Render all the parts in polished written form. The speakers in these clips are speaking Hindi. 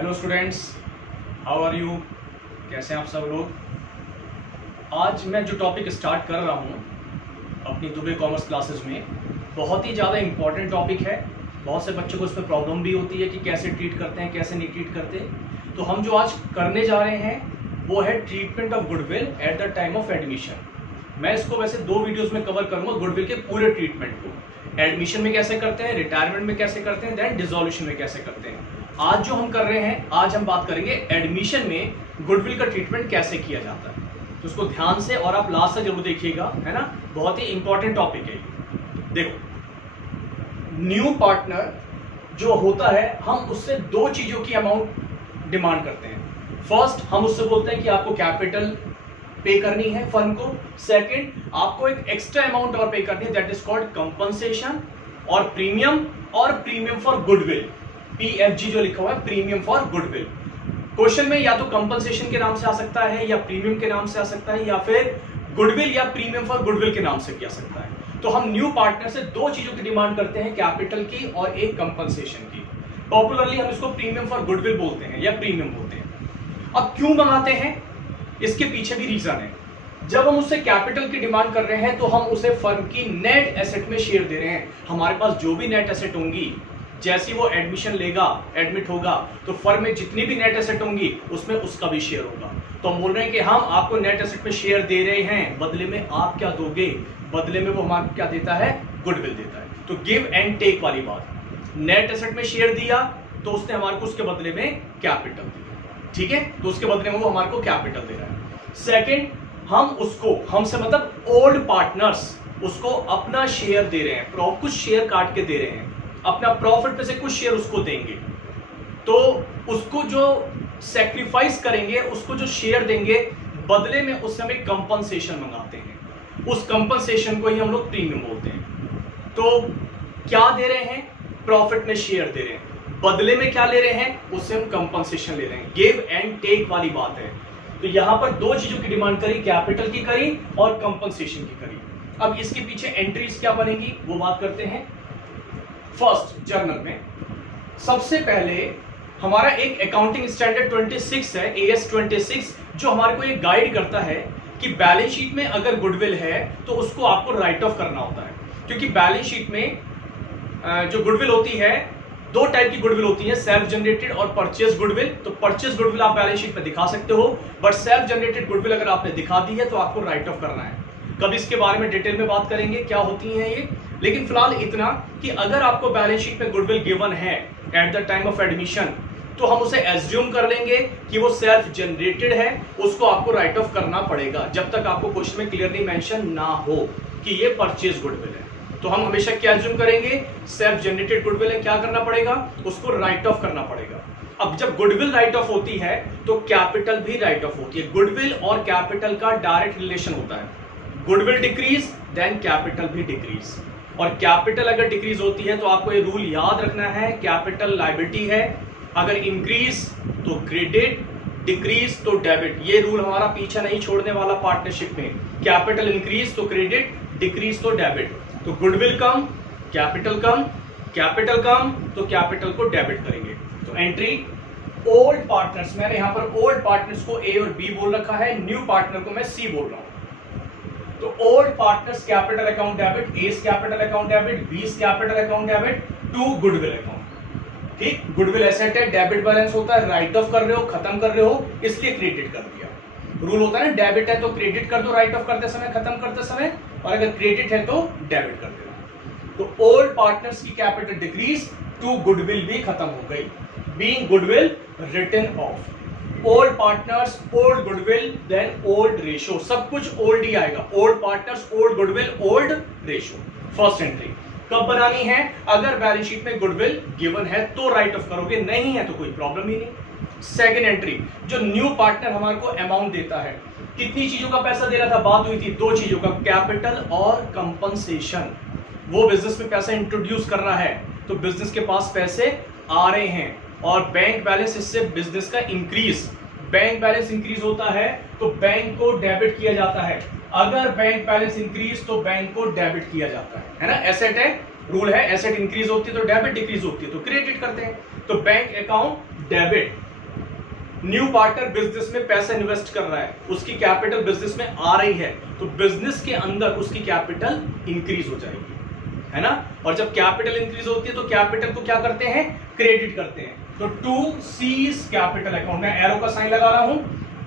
Hello students, how are you? कैसे हैं आप सब लोग? आज मैं जो टॉपिक स्टार्ट कर रहा हूँ अपनी दुबे कॉमर्स क्लासेस में, बहुत ही ज़्यादा इम्पॉर्टेंट टॉपिक है। बहुत से बच्चों को इसमें प्रॉब्लम भी होती है कि कैसे ट्रीट करते हैं, कैसे नहीं ट्रीट करते। तो हम जो आज करने जा रहे हैं वो है treatment of goodwill at the time of admission. मैं इसको वैसे 2 वीडियोज़ में कवर करूँगा, गुडविल के पूरे ट्रीटमेंट को। एडमिशन में कैसे करते हैं, रिटायरमेंट में कैसे करते हैं, देन डिसोल्यूशन में कैसे करते हैं। आज जो हम कर रहे हैं, आज हम बात करेंगे एडमिशन में गुडविल का ट्रीटमेंट कैसे किया जाता है। तो उसको ध्यान से और आप लास्ट तक जरूर देखिएगा, है ना। बहुत ही इंपॉर्टेंट टॉपिक है। देखो, न्यू पार्टनर जो होता है, हम उससे 2 चीजों की अमाउंट डिमांड करते हैं। फर्स्ट, हम उससे बोलते हैं कि आपको कैपिटल पे करनी है फर्म को। सेकंड, आपको एक एक्स्ट्रा अमाउंट और पे करनी है, दैट इज कॉल्ड कंपनसेशन और प्रीमियम फॉर गुडविल। PFG जो लिखा हुआ है, प्रीमियम फॉर गुडविल। क्वेश्चन में या तो कंपनसेशन के नाम से आ सकता है, या प्रीमियम के नाम से आ सकता है, या फिर गुडविल या प्रीमियम फॉर गुडविल के नाम से भी आ सकता है। तो हम न्यू पार्टनर से 2 चीजों की डिमांड करते हैं, कैपिटल की और एक कंपनसेशन की। पॉपुलरली हम इसको प्रीमियम फॉर गुडविल बोलते हैं या प्रीमियम बोलते हैं। अब क्यों मंगाते हैं, इसके पीछे भी रीजन है। जब हम उससे कैपिटल की डिमांड कर रहे हैं तो हम उसे फर्म की नेट एसेट में शेयर दे रहे हैं। हमारे पास जो भी नेट एसेट होंगी, जैसी वो एडमिशन लेगा, एडमिट होगा, तो फर्म में जितनी भी नेट एसेट होंगी उसमें उसका भी शेयर होगा। तो हम बोल रहे हैं कि हम आपको नेट एसेट में शेयर दे रहे हैं, बदले में आप क्या दोगे? बदले में वो हमारे क्या देता है? गुडविल देता है। तो गिव एंड टेक वाली बात। नेट एसेट में शेयर दिया तो उसने हमारे को उसके बदले में कैपिटल दिया, ठीक है। तो उसके बदले में वो हमारे को कैपिटल दे रहा है। सेकेंड, हम उसको, हमसे मतलब ओल्ड पार्टनर्स, उसको अपना शेयर दे रहे हैं, कुछ शेयर काट के दे रहे हैं, अपना प्रॉफिट में से कुछ शेयर उसको देंगे। तो उसको जो सैक्रिफाइस करेंगे, उसको जो शेयर देंगे, बदले में उससे हम एक कंपनसेशन मंगाते हैं। उस कंपनसेशन को ही हम लोग प्रीमियम बोलते हैं। तो क्या दे रहे हैं? प्रॉफिट में शेयर दे रहे हैं, बदले में क्या ले रहे हैं? उससे हम कंपनसेशन ले रहे हैं। गिव एंड टेक वाली बात है। तो यहां पर 2 चीजों की डिमांड करी, कैपिटल की करी और कंपनसेशन की करी। अब इसके पीछे एंट्रीज क्या बनेगी वो बात करते हैं। फर्स्ट, जर्नल में सबसे पहले हमारा एक अकाउंटिंग स्टैंडर्ड 26 है, AS 26, जो हमारे को एक गाइड करता है कि बैलेंस शीट में अगर गुडविल है तो उसको आपको राइट ऑफ करना होता है। क्योंकि बैलेंस शीट में जो गुडविल होती है, 2 टाइप की गुडविल होती है, सेल्फ जनरेटेड और परचेज गुडविल। तो परचेज गुडविल आप बैलेंस शीट में दिखा सकते हो, बट सेल्फ जनरेटेड गुडविल अगर आपने दिखा दी है तो आपको राइट ऑफ करना है। कभी इसके बारे में डिटेल में बात करेंगे क्या होती है ये, लेकिन फिलहाल इतना कि अगर आपको बैलेंस शीट में गुडविल गिवन है at the time of admission, तो हम उसे एज्यूम कर लेंगे कि वो सेल्फ जनरेटेड है, उसको आपको राइट ऑफ करना पड़ेगा जब तक आपको क्वेश्चन में क्लियरली मेंशन ना हो कि ये परचेज गुडविल है। तो हम हमेशा क्या एज्यूम करेंगे? सेल्फ जनरेटेड गुडविल है, क्या करना पड़ेगा? उसको राइट ऑफ करना पड़ेगा। अब जब गुडविल राइट ऑफ होती है तो कैपिटल भी राइट ऑफ होती है। गुडविल और कैपिटल का डायरेक्ट रिलेशन होता है। गुडविल डिक्रीज देन कैपिटल भी डिक्रीज, और कैपिटल अगर डिक्रीज होती है तो आपको ये रूल याद रखना है, कैपिटल लायबिलिटी है। अगर इंक्रीज तो क्रेडिट, डिक्रीज तो डेबिट। ये रूल हमारा पीछा नहीं छोड़ने वाला पार्टनरशिप में। कैपिटल इंक्रीज तो क्रेडिट, डिक्रीज तो डेबिट। तो गुडविल कम, कैपिटल कम, कैपिटल कम तो कैपिटल को डेबिट करेंगे। तो एंट्री ओल्ड पार्टनर्स, मैंने यहां पर ओल्ड पार्टनर्स को A और B बोल रखा है, न्यू पार्टनर को मैं C बोल रहा हूं। तो old partners capital account debit, A's capital account debit, B's capital account debit to goodwill account. ठीक, गुडविल एसेट है, डेबिट बैलेंस होता है, राइट ऑफ कर रहे हो, खत्म कर रहे हो, इसलिए क्रेडिट कर दिया। रूल होता है ना, डेबिट है तो क्रेडिट कर दो राइट ऑफ करते समय, खत्म करते समय, और अगर क्रेडिट है तो डेबिट कर देना। तो ओल्ड पार्टनर्स की कैपिटल डिक्रीज टू गुडविल भी खत्म हो गई, being goodwill written off. Old partners, old goodwill, then old ratio, सब कुछ ओल्ड ही आएगा। Old partners, old goodwill, old ratio. First entry कब बनानी है? अगर बैलेंस शीट में गुडविल गिवन है तो राइट ऑफ करोगे, नहीं है तो कोई प्रॉब्लम ही नहीं। सेकेंड एंट्री, जो न्यू पार्टनर हमारे को अमाउंट देता है, कितनी चीजों का पैसा दे रहा था? बात हुई थी 2 चीजों का, कैपिटल और कंपनसेशन। वो बिजनेस में पैसा इंट्रोड्यूस कर रहा है तो बिजनेस के पास पैसे आ रहे हैं, और बैंक बैलेंस इससे बिजनेस का इंक्रीज, बैंक बैलेंस इंक्रीज होता है तो बैंक को डेबिट किया जाता है। अगर बैंक बैलेंस इंक्रीज तो बैंक को डेबिट किया जाता है ना। एसेट है, रूल है, एसेट इंक्रीज होती है तो डेबिट, डिक्रीज होती है तो क्रेडिट करते हैं। तो bank account debit new partner business में पैसा इन्वेस्ट कर रहा है, उसकी कैपिटल बिजनेस में आ रही है, तो बिजनेस के अंदर उसकी कैपिटल इंक्रीज हो जाएगी, है ना। और जब कैपिटल इंक्रीज होती है तो कैपिटल को क्या करते हैं, क्रेडिट करते हैं। तो टू सीज कैपिटल अकाउंट, मैं एरो का साइन लगा रहा हूं,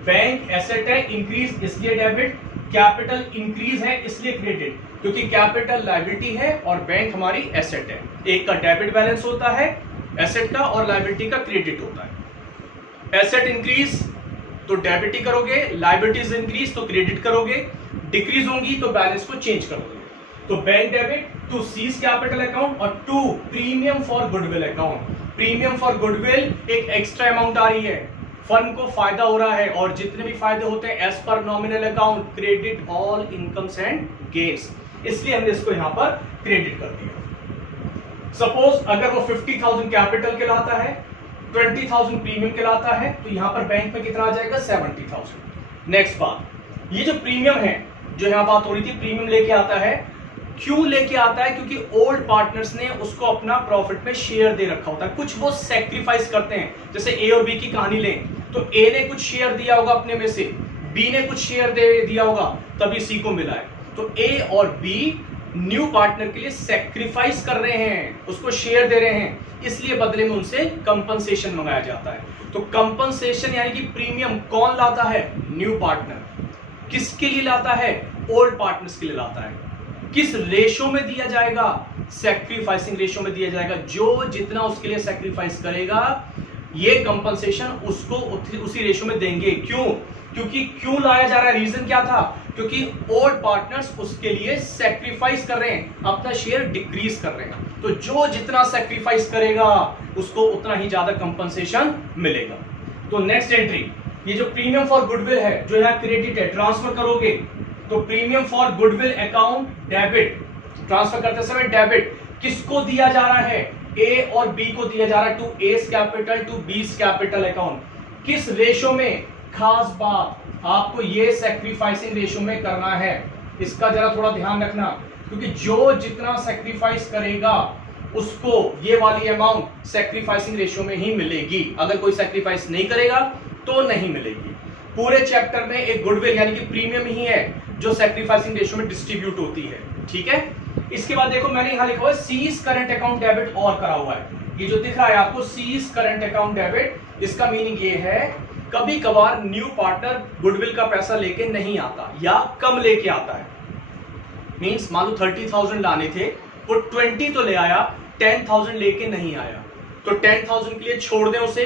बैंक एसेट है, इंक्रीज इसलिए डेबिट, कैपिटल इंक्रीज है इसलिए क्रेडिट, क्योंकि कैपिटल लायबिलिटी है और बैंक हमारी एसेट है। एक का डेबिट बैलेंस होता है एसेट का और लायबिलिटी का क्रेडिट होता है। एसेट इंक्रीज तो डेबिट ही करोगे, लायबिलिटीज इंक्रीज तो क्रेडिट करोगे, डिक्रीज होंगी तो बैलेंस को चेंज करोगे। तो bank debit to C's capital account और to premium for goodwill account. Premium for goodwill एक एक्स्ट्रा अमाउंट आ रही है, फर्म को फायदा हो रहा है और जितने भी फायदे होते हैं एज पर nominal account credit all incomes and gains, इसलिए हमने इसको यहां पर क्रेडिट कर दिया। सपोज अगर वो 50,000 कैपिटल के लाता है, 20,000 प्रीमियम के लाता है, तो यहां पर बैंक में कितना आ जाएगा, 70,000। नेक्स्ट बात, ये जो प्रीमियम है, जो यहां बात हो रही थी, प्रीमियम लेके आता है, क्यों लेके आता है, क्योंकि ओल्ड पार्टनर्स ने उसको अपना प्रॉफिट में शेयर दे रखा होता है, कुछ वो सैक्रिफाइस करते हैं। जैसे ए और बी की कहानी लें तो ए ने कुछ शेयर दिया होगा अपने में से, बी ने कुछ शेयर दे दिया होगा, तभी सी को मिला है। तो ए और बी न्यू पार्टनर के लिए सैक्रिफाइस कर रहे हैं, उसको शेयर दे रहे हैं, इसलिए बदले में उनसे कंपनसेशन मंगाया जाता है। तो कंपनसेशन यानी कि प्रीमियम कौन लाता है, न्यू पार्टनर। किसके लिए लाता है, ओल्ड पार्टनर्स के लिए लाता है। किस रेशो में दिया जाएगा, सैक्रिफाइसिंग रेशो में दिया जाएगा। जो जितना उसके लिए सैक्रिफाइस करेगा ये कंपनसेशन उसको उसी रेशो में देंगे। क्यों, क्योंकि क्यों लाया जा रहा है, रीजन क्या था, क्योंकि ओल्ड पार्टनर्स उसके लिए सैक्रिफाइस कर रहे हैं, अपना शेयर डिक्रीज कर रहे हैं। तो जो जितना सैक्रिफाइस करेगा उसको उतना ही ज्यादा कंपनसेशन मिलेगा। तो नेक्स्ट एंट्री, ये जो प्रीमियम फॉर गुडविल है, जो यहाँ क्रेडिट है, ट्रांसफर करोगे तो premium for goodwill account debit, transfer करते समय डेबिट किसको दिया जा रहा है, ए और बी को दिया जा रहा है, to A's capital to B's capital account. किस रेशो में, खास बात, आपको ये सैक्रिफाइसिंग रेशो में करना है, इसका जरा थोड़ा ध्यान रखना, क्योंकि जो जितना सैक्रिफाइस करेगा उसको ये वाली अमाउंट सैक्रिफाइसिंग रेशो में ही मिलेगी। अगर कोई सैक्रिफाइस नहीं करेगा तो नहीं मिलेगी। पूरे चैप्टर में एक गुडविल यानी कि प्रीमियम ही है जो सैक्रिफाइसिंग रेशो में डिस्ट्रीब्यूट होती है, ठीक है। इसके बाद देखो मैंने यहां लिखा हुआ है सीज करंट अकाउंट डेबिट और करा हुआ है, ये जो दिख रहा है आपको सीज करंट अकाउंट डेबिट, इसका मीनिंग ये है कभी कभार न्यू पार्टनर गुडविल का पैसा लेके नहीं आता या कम लेके आता है। मींस मान लो 30,000 लाने थे, वो 20 तो ले आया, 10,000 लेके नहीं आया, तो 10,000 के लिए छोड़ दें उसे,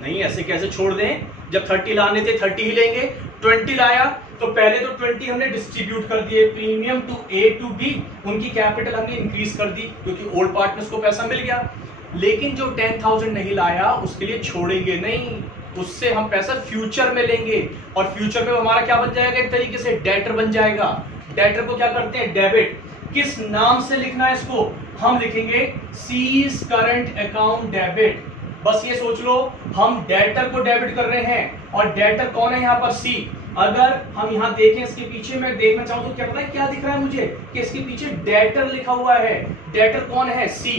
नहीं ऐसे कैसे छोड़ दें, जब 30 लाने थे 30 ही लेंगे। 20 लाया तो पहले तो 20 हमने डिस्ट्रीब्यूट कर दिए, premium to A to B, उनकी कैपिटल हमने इंक्रीज कर दी क्योंकि ओल्ड पार्टनर्स को पैसा मिल गया। लेकिन जो 10,000 नहीं लाया उसके लिए छोड़ेंगे नहीं, उससे हम पैसा फ्यूचर में लेंगे और फ्यूचर में हमारा क्या बन जाएगा, एक तरीके से डेटर बन जाएगा। डेटर को क्या करते हैं, डेबिट। किस नाम से लिखना है इसको, हम लिखेंगे सीज करंट अकाउंट डेबिट। बस ये सोच लो हम डेटर को डेबिट कर रहे हैं और डेटर कौन है यहाँ पर, सी। अगर हम यहाँ देखें इसके पीछे मैं देखना चाहूं तो क्या पता है क्या दिख रहा है मुझे, कि इसके पीछे डेटर लिखा हुआ है। डेटर कौन है, सी।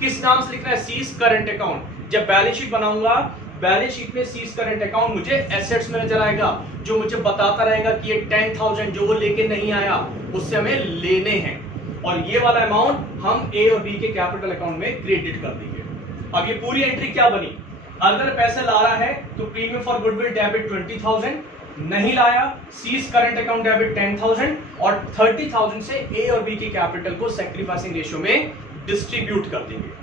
किस नाम से लिखना है, सीज करंट अकाउंट। जब बैलेंस शीट बनाऊंगा, बैलेंस शीट में सीज करंट अकाउंट मुझे एसेट्स में नजर आएगा, जो मुझे बताता रहेगा कि ये 10,000 जो वो लेके नहीं आया उससे हमें लेने हैं, और ये वाला अमाउंट हम ए और बी के कैपिटल अकाउंट में क्रेडिट कर देंगे। अब ये पूरी एंट्री क्या बनी, अगर पैसे ला रहा है तो प्रीमियम फॉर गुडविल डेबिट 20,000, नहीं लाया सीज करंट अकाउंट डेबिट 10,000 और 30,000 से ए और बी की कैपिटल को सैक्रिफाइसिंग रेशियो में डिस्ट्रीब्यूट कर देंगे।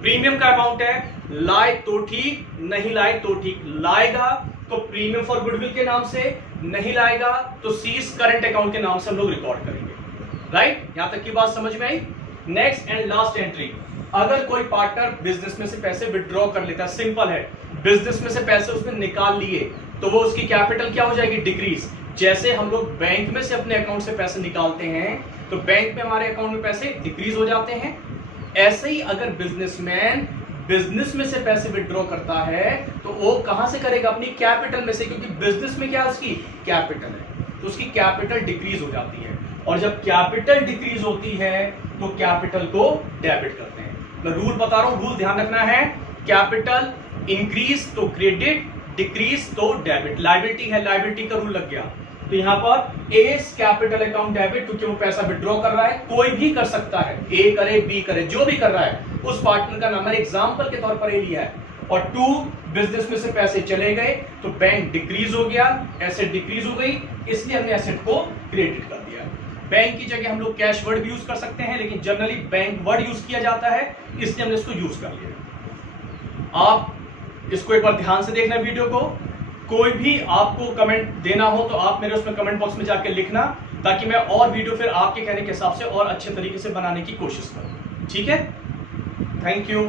प्रीमियम का अमाउंट है, लाए तो ठीक, नहीं लाए तो ठीक। लाएगा तो प्रीमियम फॉर गुडविल के नाम से, नहीं लाएगा तो सीज करंट अकाउंट के नाम से हम लोग रिकॉर्ड करेंगे। राइट, यहां तक की बात समझ में आई। नेक्स्ट एंड लास्ट एंट्री, अगर कोई पार्टनर बिजनेस में से पैसे विड्रॉ कर लेता है, सिंपल है, बिजनेस में से पैसे उसने निकाल लिए तो वो उसकी कैपिटल क्या हो जाएगी, डिक्रीज। जैसे हम लोग बैंक में से अपने अकाउंट से पैसे निकालते हैं तो बैंक में हमारे अकाउंट में पैसे डिक्रीज हो जाते हैं, ऐसे ही अगर बिजनेसमैन बिजनेस में से पैसे विड्रॉ करता है तो वो कहां से करेगा, अपनी कैपिटल में से, क्योंकि बिजनेस में क्या उसकी कैपिटल है, तो उसकी कैपिटल डिक्रीज हो जाती है। और जब कैपिटल डिक्रीज होती है तो कैपिटल को डेबिट करते हैं। मैं रूल बता रहा हूं, रूल ध्यान रखना है, कैपिटल इंक्रीज तो क्रेडिट, डिक्रीज तो डेबिट, लायबिलिटी है, लायबिलिटी का रूल लग गया। तो यहां पर एस कैपिटल अकाउंट डेबिट, क्योंकि वो पैसा विड्रॉ कर रहा है, कोई भी कर सकता है, ए करे बी करे, जो भी कर रहा है उस पार्टनर का नाम, मैंने एग्जांपल के तौर पर ए लिया है। और 2 बिजनेस में से पैसे चले गए तो बैंक डिक्रीज हो गया, एसेट डिक्रीज हो गई, इसलिए हमने एसेट को क्रेडिट कर दिया। बैंक की जगह हम लोग कैश वर्ड भी यूज कर सकते हैं, लेकिन जनरली बैंक वर्ड यूज किया जाता है, इसलिए हमने इसको यूज कर लिया। आप इसको एक बार ध्यान से देखना वीडियो को। कोई भी आपको कमेंट देना हो तो आप मेरे उसमें कमेंट बॉक्स में जाकर लिखना, ताकि मैं और वीडियो फिर आपके कहने के हिसाब से और अच्छे तरीके से बनाने की कोशिश करूं। ठीक है, थैंक यू।